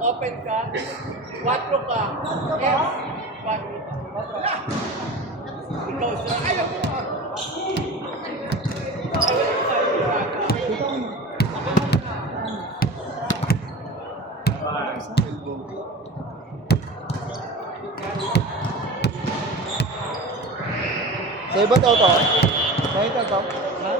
Open ka, 4 ka, F, 4. Ikaw sir. Ayaw mo. Sa iba't auto? Sa iba't auto? Ha?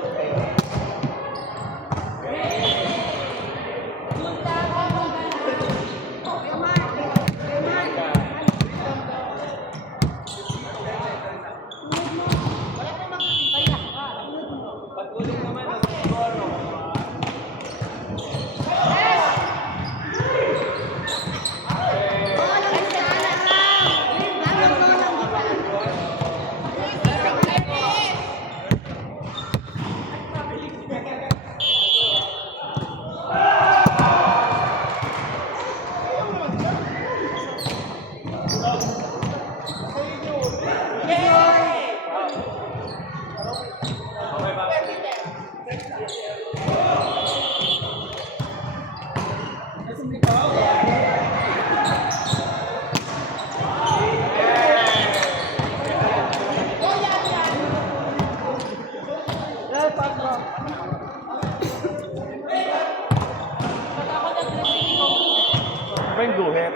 Apa yung guhit?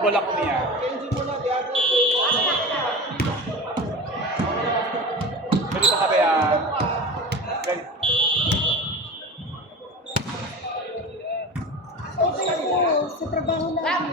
Bola ko niya. Ganito ka ba yan? Okay po, sa trabaho lang.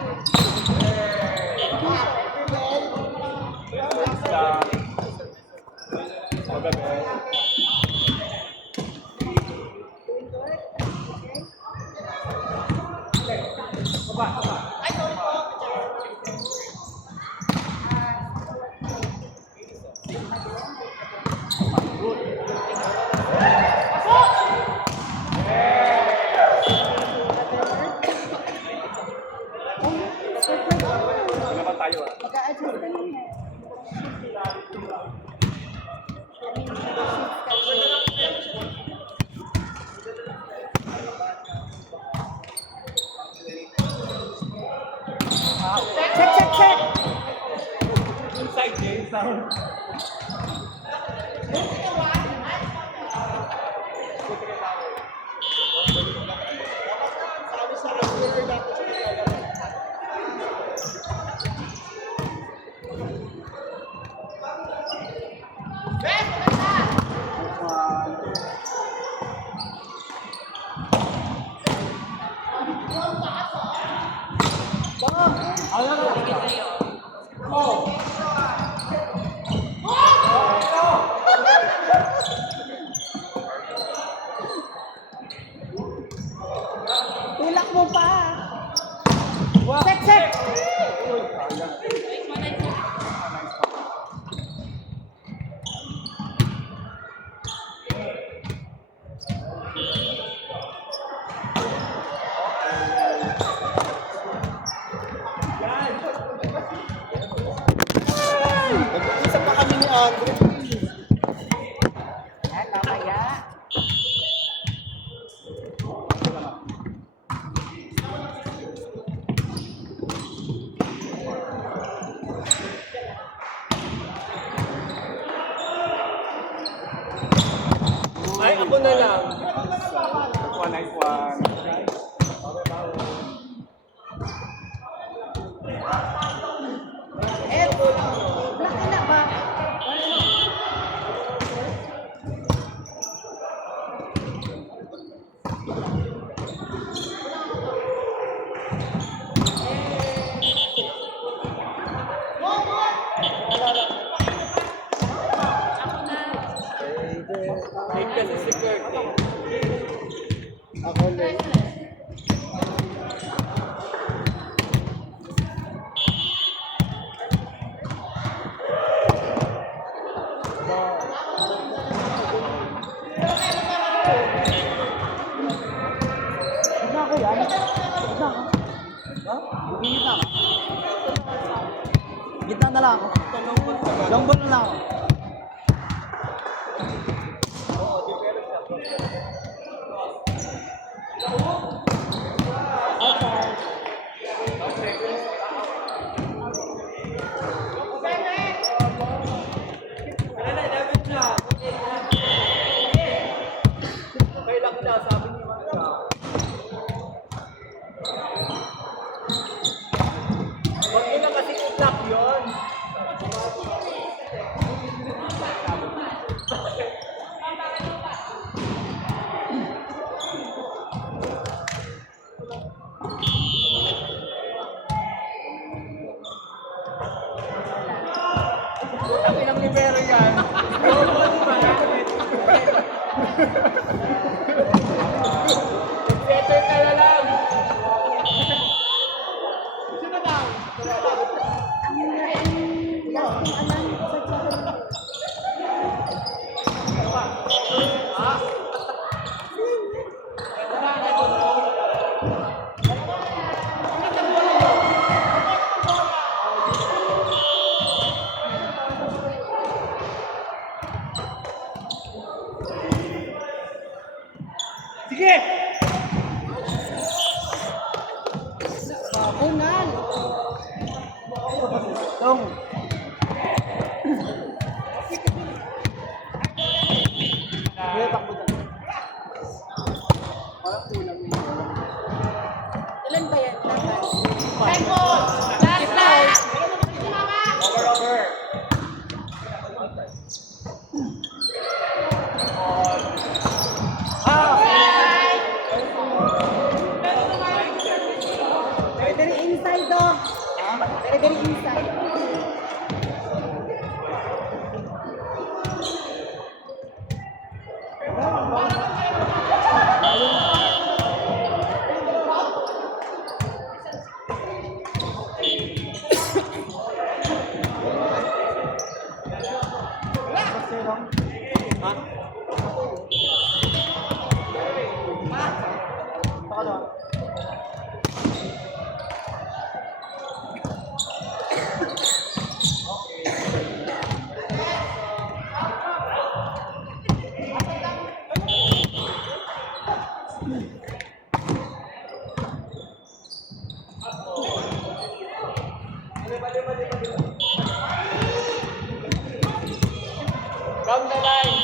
Mag-a-adjust ka lang eh. Check! Inside game sound. Bang! Ako na lang. Nice one. Laki na ba? Late kasi si Kurt eh. Ako ulit. Gitna ko yan. Gitna ka. Ha? Gitna ka. Gitna na lang ako. Long ball na lang ako. Kailan na, sabi ni Marta. Huwag mo na kasi i-block yun. Tapi ng libero yan. Better ka na lang. Sino ba? Ang last kong alam sa China. Sige! Bakunan. Long. Kaya takbo dyan. Parang kulang yun. Ilan ba yan? Tempo! Last time! Over. Very inside daw. Very inside. Ha? Baka doon. From the line.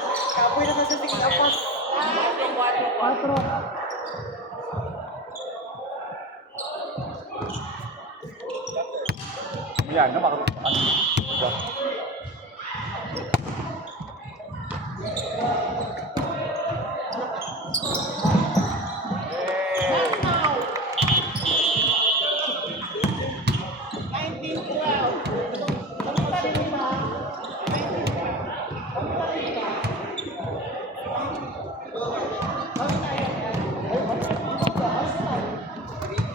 dos. Kapoy na sa sige apat. 4. Quatro. Yan, no? Makakapag.